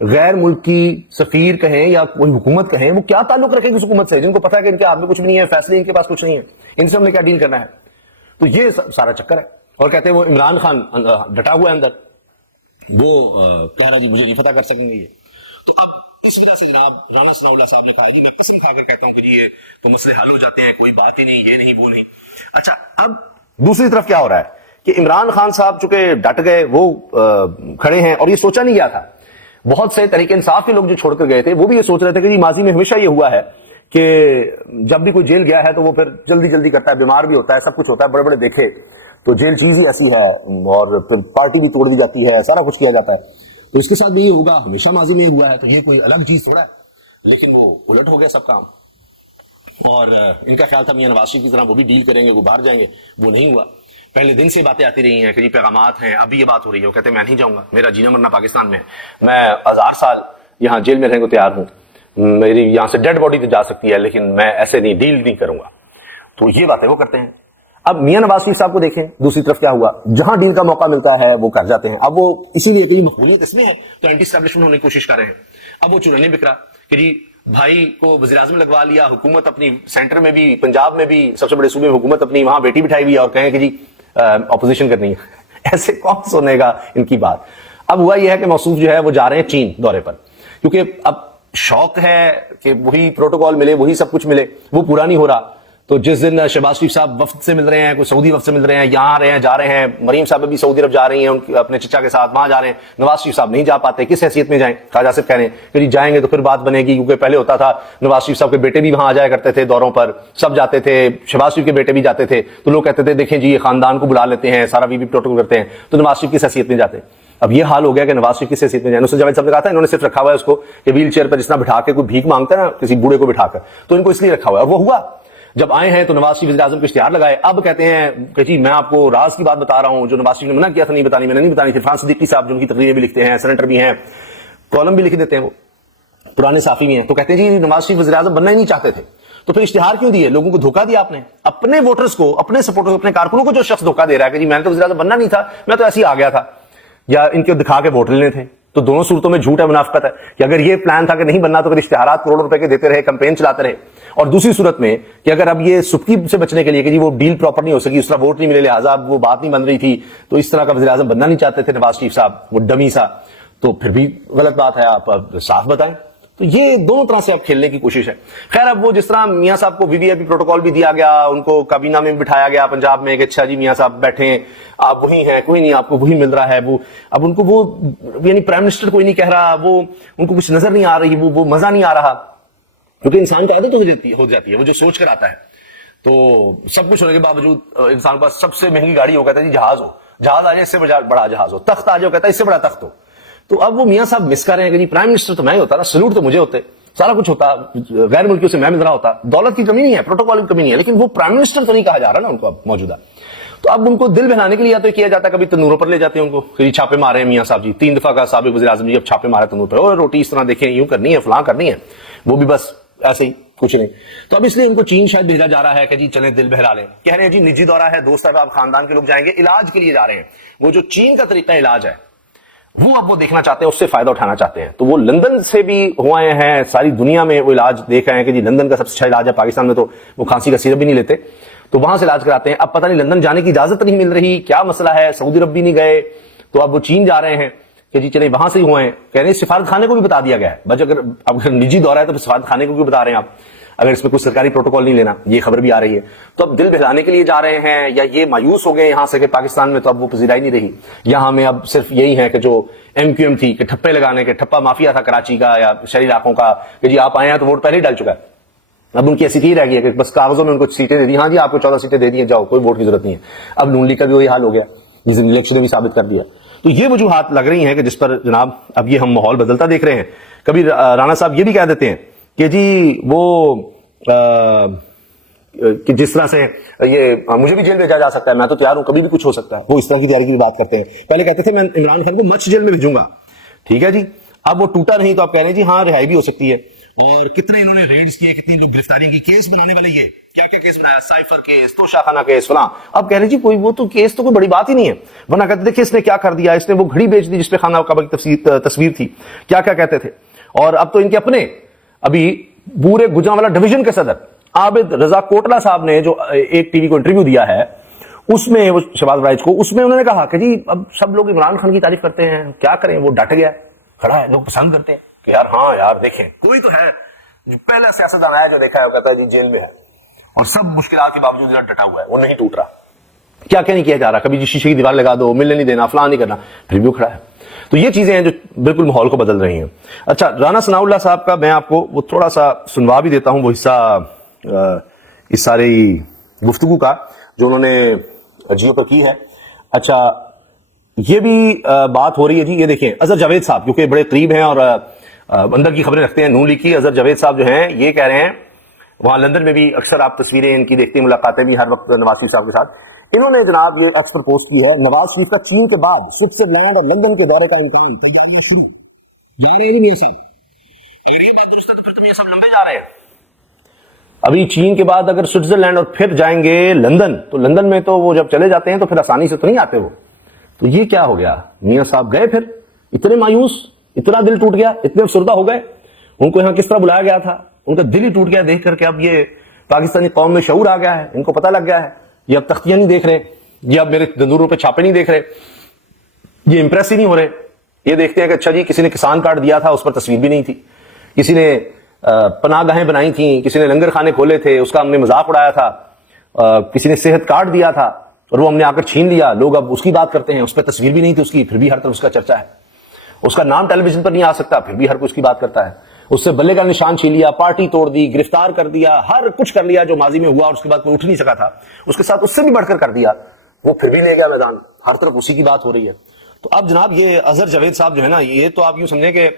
غیر ملکی سفیر کہیں یا کوئی حکومت کہیں وہ کیا تعلق رکھے گی اس حکومت سے جن کو پتا ہے کہ ان کے ہاتھ میں کچھ بھی نہیں ہے, فیصلے ان کے پاس کچھ نہیں ہے, ان سے ہم نے کیا ڈیل کرنا ہے. تو یہ سارا چکر ہے. اور کہتے ہیں وہ عمران خان ڈٹا ہوا ہے اندر, وہ کہہ رہا ہے مجھے نہیں فتح کر سکیں گے یہ. تو اب اس وجہ سے جناب رانا ثناء اللہ صاحب نے کہا جی میں قسم کھا کر کہتا ہوں کہ یہ تو مسئلے حل ہو جاتے ہیں, کوئی بات ہی نہیں, یہ نہیں وہ نہیں. اچھا اب دوسری طرف کیا ہو رہا ہے کہ عمران خان صاحب چونکہ ڈٹ گئے, وہ کھڑے ہیں, اور یہ سوچا نہیں گیا تھا. بہت سے تحریک انصاف کے لوگ جو چھوڑ کر گئے تھے وہ بھی یہ سوچ رہے تھے کہ جی ماضی میں ہمیشہ یہ ہوا ہے کہ جب بھی کوئی جیل گیا ہے تو وہ پھر جلدی جلدی کرتا ہے, بیمار بھی ہوتا ہے, سب کچھ ہوتا ہے, بڑے بڑے دیکھے تو جیل چیز ہی ایسی ہے, اور پھر پارٹی بھی توڑ دی جاتی ہے, سارا کچھ کیا جاتا ہے. تو اس کے ساتھ بھی یہ ہوگا, ہمیشہ ماضی میں ہوا ہے, تو یہ کوئی الگ چیز تھوڑا ہے. لیکن وہ الٹ ہو گیا سب کام, اور ان کا خیال تھا میاں نواز شریف کی طرح وہ بھی ڈیل کریں گے, وہ باہر جائیں گے, وہ نہیں ہوا. پہلے دن سے باتیں آتی رہی ہیں کہ جی پیغامات ہیں, ابھی یہ بات ہو رہی ہے, وہ کہتے ہیں میں نہیں جاؤں گا, میرا جینا مرنا پاکستان میں ہے, میں 1000 سال یہاں جیل میں رہنے کو تیار ہوں, میری یہاں سے ڈیڈ باڈی تو جا سکتی ہے لیکن میں ایسے نہیں, ڈیل نہیں کروں گا. تو یہ باتیں وہ کرتے ہیں. اب میاں نواز شریف صاحب کو دیکھیں دوسری طرف کیا ہوا, جہاں ڈیل کا موقع ملتا ہے وہ کر جاتے ہیں. اب وہ اسی لیے کہ مقبولیت اس میں ہے تو اینٹی اسٹیبلشمنٹ ہونے کی کوشش کر رہے ہیں. اب وہ چننے بکرا کہ جی بھائی کو وزیر اعظم لگوا لیا, حکومت اپنی سینٹر میں بھی, پنجاب میں بھی, سب سے بڑے صوبے میں حکومت اپنی وہاں بیٹی بٹھائی ہوئی ہے, اور کہیں کہ جی اپوزیشن کرنی ہے. ایسے کون سنے گا ان کی بات. اب ہوا یہ ہے کہ موصوف جو ہے وہ جا رہے ہیں چین دورے پر, کیونکہ اب شوق ہے کہ وہی پروٹوکول ملے, وہی سب کچھ ملے, وہ پورا نہیں ہو رہا. تو جس دن شہباز شریف صاحب وفد سے مل رہے ہیں, کوئی سعودی وفد سے مل رہے ہیں, یہاں آ رہے ہیں, جا رہے ہیں, مریم صاحب بھی سعودی عرب جا رہی ہیں اپنے چچا کے ساتھ, وہاں جا رہے ہیں, نواز شریف صاحب نہیں جا پاتے, کس حیثیت میں جائیں. خواجہ صاحب کہہ رہے ہیں کہ جائیں گے تو پھر بات بنے گی, کیونکہ پہلے ہوتا تھا نواز شریف صاحب کے بیٹے بھی وہاں آ جایا کرتے تھے دوروں پر, سب جاتے تھے, شہباز شریف کے بیٹے بھی جاتے تھے, تو لوگ کہتے تھے دیکھیں جی یہ خاندان کو بلا لیتے ہیں, سارا بھی پروٹوکول کرتے ہیں, تو نواز شریف کس حیثیت میں جاتے ہیں. اب یہ حال ہو گیا کہ نواز شریف کس حیثیت میں جائیں. نصرت جاوید صاحب نے کہا تھا انہوں نے صرف رکھا ہوا ہے اس کو کہ ویل چیئر پر جس طرح بٹھا کے کوئی بھیک مانگتا ہے نا کسی بوڑھے کو بٹھا کر, تو ان کو اس لیے رکھا ہوا ہے. اور وہ ہوا, جب آئے ہیں تو نواز شریف وزیر اعظم کو اشتہار لگائے. اب کہتے ہیں کہ جی میں آپ کو راز کی بات بتا رہا ہوں جو نواز شریف نے منع کیا تھا نہیں بتانی, میں نے نہیں بتانی تھی. فرحان صدیقی صاحب جو ان کی تقریریں بھی لکھتے ہیں, سینیٹر بھی ہیں, کالم بھی لکھ دیتے ہیں, وہ پرانے صحافی بھی ہیں, تو کہتے ہیں جی نواز شریف وزیر اعظم بننا ہی نہیں چاہتے تھے, تو پھر اشتہار کیوں دیے, لوگوں کو دھوکہ دیا آپ نے, اپنے ووٹرز کو, اپنے سپورٹرز, اپنے کارکنوں کو جو شخص دھوکہ دے رہا ہے کہ جی میں نے تو وزیر اعظم بننا نہیں تھا, میں تو ایسے ہی آ گیا تھا, یا ان کے دکھا کے ووٹ لینے تھے. تو دونوں صورتوں میں جھوٹ ہے, منافقت ہے. کہ اگر یہ پلان تھا کہ نہیں بننا تو پھر اشتہارات کروڑوں روپے کے دیتے رہے, کمپین چلاتے رہے. اور دوسری صورت میں کہ اگر اب یہ سبکی سے بچنے کے لیے کہ جی وہ ڈیل پراپر نہیں ہو سکی, اس طرح ووٹ نہیں ملے, لہٰذا وہ بات نہیں بن رہی تھی, تو اس طرح کا وزیر اعظم بننا نہیں چاہتے تھے نواز شریف صاحب, وہ ڈمی سا, تو پھر بھی غلط بات ہے, آپ صاف بتائیں. تو یہ دونوں طرح سے اب کھیلنے کی کوشش ہے. خیر اب وہ جس طرح میاں صاحب کو وی آئی پی پروٹوکول بھی دیا گیا, ان کو کابینہ میں بٹھایا گیا پنجاب میں کہ اچھا جی میاں صاحب بیٹھیں, آپ وہی ہیں, کوئی نہیں, آپ کو وہی مل رہا ہے. وہ اب ان کو وہ یعنی پرائم منسٹر کوئی نہیں کہہ رہا, وہ ان کو کچھ نظر نہیں آ رہی, وہ مزہ نہیں آ رہا, کیونکہ انسان کو عادت ہو جاتی ہے, وہ جو سوچ کر آتا ہے. تو سب کچھ ہونے کے باوجود انسان کے پاس سب سے مہنگی گاڑی ہو, کہتا ہے جی جہاز ہو, جہاز آ جائے اس سے بڑا جہاز ہو, تخت آ جائے کہتا ہے اس سے بڑا تخت ہو. تو اب وہ میاں صاحب مس کر رہے ہیں کہ جی پرائم منسٹر تو میں ہی ہوتا نا, سلوٹ تو مجھے ہوتے, سارا کچھ ہوتا, غیر ملکیوں سے میں مل رہا ہوتا, دولت کی کمی نہیں ہے, پروٹوکول کی کمی نہیں ہے, لیکن وہ پرائم منسٹر تو نہیں کہا جا رہا نا ان کو اب موجودہ. تو اب ان کو دل بہلانے کے لیے تو کیا جاتا ہے, کبھی تنوروں پر لے جاتے ہیں ان کو کہ چھاپے مارے ہیں میاں صاحب جی, 3 دفعہ کا سابق وزیر اعظم جی اب چھاپے مارے تنور پر, اور روٹی اس طرح دیکھیں یوں کرنی ہے, فلاں کرنی ہے, وہ بھی بس ایسے ہی کچھ نہیں. تو اب اس لیے ان کو چین شاید بھیجا جا رہا ہے کہ جی چلیں دل بہلا لیں. کہہ رہے ہیں جی نجی دورہ ہے, دوست احباب خاندان کے لوگ جائیں گے, علاج کے لیے جا رہے ہیں. وہ جو چین کا طریقہ علاج ہے وہ اب وہ دیکھنا چاہتے ہیں, اس سے فائدہ اٹھانا چاہتے ہیں. تو وہ لندن سے بھی ہوئے ہیں, ساری دنیا میں وہ علاج دیکھ رہے ہیں کہ جی لندن کا سب سے اچھا علاج ہے, پاکستان میں تو وہ کھانسی کا سیرپ بھی نہیں لیتے, تو وہاں سے علاج کراتے ہیں. اب پتہ نہیں لندن جانے کی اجازت نہیں مل رہی, کیا مسئلہ ہے, سعودی عرب بھی نہیں گئے, تو اب وہ چین جا رہے ہیں کہ جی چلیں وہاں سے ہی ہوئے ہیں. کہہ رہے ہیں سفارت خانے کو بھی بتا دیا گیا ہے, بس اگر نجی دورہ ہے تو سفارت خانے کو بھی بتا رہے ہیں آپ, اگر اس میں کوئی سرکاری پروٹوکول نہیں لینا, یہ خبر بھی آ رہی ہے. تو اب دل بہلانے کے لیے جا رہے ہیں, یا یہ مایوس ہو گئے یہاں سے کہ پاکستان میں تو اب وہ پذیرائی نہیں رہی, یہاں میں اب صرف یہی ہے کہ جو ایم کیو ایم تھی کہ ٹھپے لگانے کے, ٹھپا مافیا تھا کراچی کا یا شہری علاقوں کا کہ جی آپ آئے ہیں تو ووٹ پہلے ہی ڈال چکا ہے, اب ان کی ایسی ہی رہ گئی ہے کہ بس کاغذوں میں ان کو سیٹیں دے دی, ہاں جی آپ کو 14 سیٹیں دے دی, جاؤ, کوئی ووٹ کی ضرورت نہیں ہے. اب نون لیگ کا بھی وہی حال ہو گیا, جس نے الیکشن نے بھی ثابت کر دیا. تو یہ وجوہات لگ رہی ہیں کہ جس پر جناب اب یہ ہم ماحول بدلتا دیکھ رہے ہیں. کبھی رانا صاحب یہ بھی کہہ دیتے ہیں کہ جی وہ کہ جس طرح سے یہ مجھے بھی جیل بھیجا جا سکتا ہے, میں تو تیار ہوں, کبھی بھی کچھ ہو سکتا ہے, وہ اس طرح کی تیاری کی بات کرتے ہیں. پہلے کہتے تھے میں عمران خان کو مچ جیل میں بھیجوں گا, ٹھیک ہے جی, اب وہ ٹوٹا نہیں تو آپ کہہ رہے ہیں جی ہاں رہائی بھی ہو سکتی ہے. اور کتنے انہوں نے ریڈز کیے, کتنی لوگ گرفتاریاں کی, کیس بنانے والے یہ کیا کیا کیس بنایا, سائفر کیس, توشہ خانہ کیس, فلاں. اب کہہ رہے جی کوئی وہ تو کیس تو کوئی بڑی بات ہی نہیں ہے, ورنہ کہتے تھے کہ اس نے کیا کر دیا, اس نے وہ گھڑی بیچ دی جس پہ خانہ کعبہ کی تصویر تھی, کیا کیا کہتے تھے. اور اب تو ان کے اپنے ابھی پورے گجرانوالہ ڈویژن کے صدر عابد رضا کوٹلا صاحب نے جو ایک ٹی وی کو انٹرویو دیا ہے, اس میں وہ شہباز برائج کو, اس میں انہوں نے کہا کہ جی اب سب لوگ عمران خان کی تعریف کرتے ہیں, کیا کریں, وہ ڈٹ گیا کھڑا ہے, لوگ پسند کرتے ہیں کہ یار ہاں یار دیکھیں کوئی تو ہے جو پہلا سیاستدان ہے جو دیکھا ہے وہ کہتا ہے جی جیل میں ہے اور سب مشکلات کے باوجود ڈٹا ہوا ہے, وہ نہیں ٹوٹ رہا, کیا کیا نہیں کیا جا رہا, کبھی جی شیشے کی دیوار لگا دو, ملنے نہیں دینا, فلاں نہیں کرنا, پھر بھی وہ کھڑا ہے. تو یہ چیزیں ہیں جو بالکل ماحول کو بدل رہی ہیں. اچھا, رانا ثناء اللہ صاحب کا میں آپ کو وہ تھوڑا سا سنوا بھی دیتا ہوں, وہ حصہ اس ساری گفتگو کا جو انہوں نے جیو پر کی ہے. اچھا, یہ بھی بات ہو رہی ہے جی, یہ دیکھیں اظہر جاوید صاحب کیونکہ بڑے قریب ہیں اور اندر کی خبریں رکھتے ہیں نون لیگ کی, اظہر جاوید صاحب جو ہیں یہ کہہ رہے ہیں, وہاں لندن میں بھی اکثر آپ تصویریں ان کی دیکھتے ہیں, ملاقاتیں بھی ہر وقت نواز شریف صاحب کے ساتھ, انہوں نے جناب یہ ایکس پر پوسٹ کی ہے, نواز شریف کا چین کے بعد سوئٹزرلینڈ اور لندن کے دورے کا امکان, تیاریاں شروع جا رہے ہیں یہ سب. اگر یہ بات درست ہے تو پھر تم یہ سب لمبے جا رہے ہیں. ابھی چین کے بعد اگر سوئٹزرلینڈ اور پھر جائیں گے لندن, تو لندن میں تو وہ جب چلے جاتے ہیں تو پھر آسانی سے تو نہیں آتے وہ. تو یہ کیا ہو گیا, میاں صاحب گئے پھر اتنے مایوس, اتنا دل ٹوٹ گیا, اتنے افسردہ ہو گئے, ان کو یہاں کس طرح بلایا گیا تھا, ان کا دل ہی ٹوٹ گیا دیکھ کر کے اب یہ پاکستانی قوم میں شعور آ گیا ہے, ان کو پتہ لگ گیا ہے, یہ اب تختیاں نہیں دیکھ رہے, یہ اب میرے دندوروں پہ چھاپے نہیں دیکھ رہے, یہ امپریس ہی نہیں ہو رہے, یہ دیکھتے ہیں کہ اچھا جی کسی نے کسان کارڈ دیا تھا اس پر تصویر بھی نہیں تھی, کسی نے پناہ گاہیں بنائی تھیں, کسی نے لنگر خانے کھولے تھے اس کا ہم نے مذاق اڑایا تھا, کسی نے صحت کارڈ دیا تھا اور وہ ہم نے آ کر چھین لیا, لوگ اب اس کی بات کرتے ہیں, اس پہ تصویر بھی نہیں تھی اس کی, پھر بھی ہر طرف اس کا چرچا ہے, اس کا نام ٹیلی ویژن پر نہیں آ سکتا, پھر بھی ہر کوئی اس کی بات کرتا ہے, اس سے بلے کا نشان چھین لیا, پارٹی توڑ دی, گرفتار کر دیا, ہر کچھ کر لیا جو ماضی میں ہوا اور اس کے بعد کوئی اٹھ نہیں سکا تھا, اس کے ساتھ اس سے بھی بڑھ کر دیا, وہ پھر بھی لے گیا میدان, ہر طرف اسی کی بات ہو رہی ہے. تو اب جناب یہ اظہر جاوید صاحب جو ہے نا, یہ تو آپ یوں سمجھیں کہ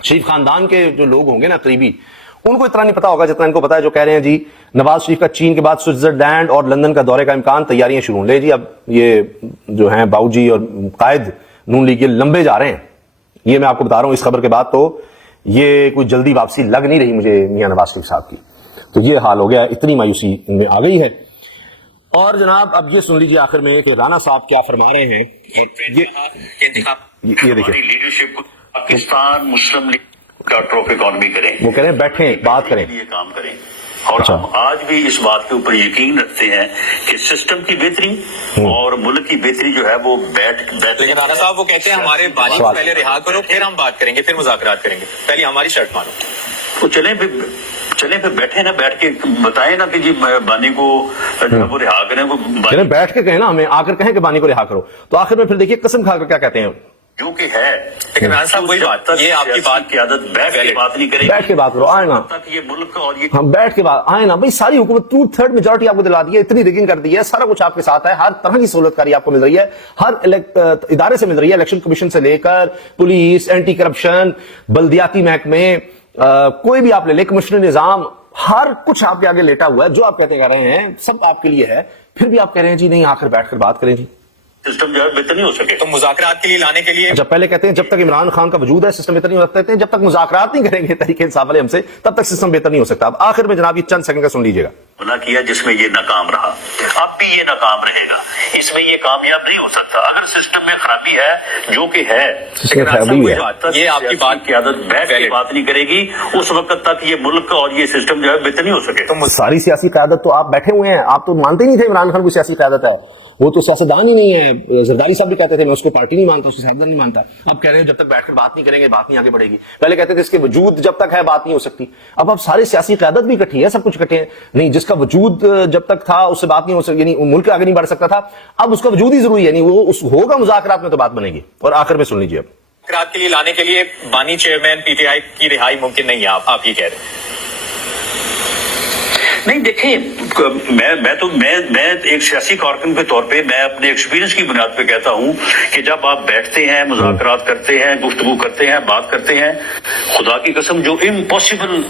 شریف خاندان کے جو لوگ ہوں گے نا قریبی, ان کو اتنا نہیں پتا ہوگا جتنا ان کو پتا ہے جو کہہ رہے ہیں جی نواز شریف کا چین کے بعد سوئٹزرلینڈ اور لندن کا دورے کا امکان, تیاریاں شروع. لے جی اب یہ جو ہیں باؤ جی اور قائد نون لیگ یہ لمبے جا رہے ہیں, یہ میں آپ کو بتا رہا ہوں اس خبر کے بعد, تو یہ کوئی جلدی واپسی لگ نہیں رہی مجھے میاں نواز شریف صاحب کی. تو یہ حال ہو گیا, اتنی مایوسی ان میں آ گئی ہے. اور جناب اب یہ سن لیجیے آخر میں کہ رانا صاحب کیا فرما رہے ہیں. یہ دیکھیں لیڈرشپ کو پاکستان مسلم لیگ ڈاکٹر آف اکانومی کریں, وہ کہہ رہے ہیں بیٹھیں بات کریں, یہ کام کریں. اور ہم آج بھی اس بات کے اوپر یقین رکھتے ہیں کہ سسٹم کی بہتری اور ملک کی بہتری جو ہے وہ لیکن رانا صاحب وہ کہتے ہیں ہمارے بانی کو پہلے رہا کرو, پھر ہم بات کریں گے, پھر مذاکرات کریں گے, پہلے ہماری شرط مانو. تو چلیں پھر بیٹھے نا, بیٹھ کے بتائیں نا کہ جی بانی کو وہ رہا کریں, وہ بیٹھ کے کہیں نا, ہمیں آ کر کہیں کہ بانی کو رہا کرو. تو آخر میں پھر دیکھیے قسم کھا کر کیا کہتے ہیں جو کہ ہے. لیکن رانا صاحب وہی بات, یہ آپ کی بات کی عادت بیٹھ کے بات نہیں کریں, بیٹھ کے بات کرو, آئے نا تک یہ ملک اور یہ ہم بیٹھ کے بات آئے نا بھائی, ساری حکومت 2/3 میجورٹی آپ کو دلا دی ہے, اتنی ریگنگ کر دی ہے, سارا کچھ آپ کے ساتھ ہے, ہر طرح کی سہولت کاری آپ کو مل رہی ہے, ہر ادارے سے مل رہی ہے, الیکشن کمیشن سے لے کر پولیس, اینٹی کرپشن, بلدیاتی محکمے, کوئی بھی آپ لے لے, کمشنر نظام, ہر کچھ آپ کے آگے لیٹا ہوا ہے. جو آپ کہتے کہہ رہے ہیں سب آپ کے لیے ہے, پھر بھی آپ کہہ رہے ہیں جی نہیں آ کر بیٹھ کر بات کریں. جی سسٹم جو ہے بہتر نہیں ہو سکے, تو مذاکرات کے لیے لانے کے لیے جب پہلے کہتے ہیں جب تک عمران خان کا وجود ہے سسٹم بہتر نہیں ہو سکتا, جب تک مذاکرات نہیں کریں گے تحریک انصاف والے ہم سے تب تک سسٹم بہتر نہیں ہو سکتا. اب آخر میں جناب یہ چند سیکنڈ کا سن لیجیے گا. بنا کیا جس میں یہ ناکام رہا, اب بھی یہ ناکام رہے گا, اس میں یہ کامیاب نہیں ہو سکتا. اگر سسٹم میں خرابی ہے جو کہ ہے, یہ آپ کی بات کی عادت بیٹھ کے بات نہیں کرے گی, اس وقت تک یہ ملک اور یہ سسٹم جو ہے بہتر نہیں ہو سکے. ساری سیاسی قیادت تو آپ بیٹھے ہوئے ہیں, آپ تو مانتے نہیں تھے عمران خان کو سیاسی قیادت ہے, وہ تو سیاستدان ہی نہیں ہے. زرداری صاحب بھی کہتے تھے میں اس کو پارٹی نہیں مانتا, اس کو سیاستدان نہیں مانتا. اب کہہ رہے ہیں جب تک بیٹھ کر بات نہیں کریں گے بات نہیں آگے بڑھے گی. پہلے کہتے تھے اس کے وجود جب تک ہے بات نہیں ہو سکتی. اب سارے سیاسی قیادت بھی اکٹھی ہے, سب کچھ اکٹھے ہیں. نہیں, جس کا وجود جب تک تھا اس سے بات نہیں ہو سکتی, یعنی ملک آگے نہیں بڑھ سکتا تھا, اب اس کا وجود ہی ضروری ہے, یعنی وہ اس ہوگا مذاکرات میں تو بات بنے گی. اور آخر میں سن لیجیے, اب مذاکرات کے لیے لانے کے لیے بانی چیئرمین پی ٹی آئی کی رہائی ممکن نہیں ہے, آپ یہ کہہ رہے ہیں. نہیں دیکھیں, میں ایک سیاسی کارکن کے طور پہ میں اپنے ایکسپیرینس کی بنیاد پہ کہتا ہوں کہ جب آپ بیٹھتے ہیں, مذاکرات کرتے ہیں, گفتگو کرتے ہیں, بات کرتے ہیں, خدا کی قسم جو امپاسبل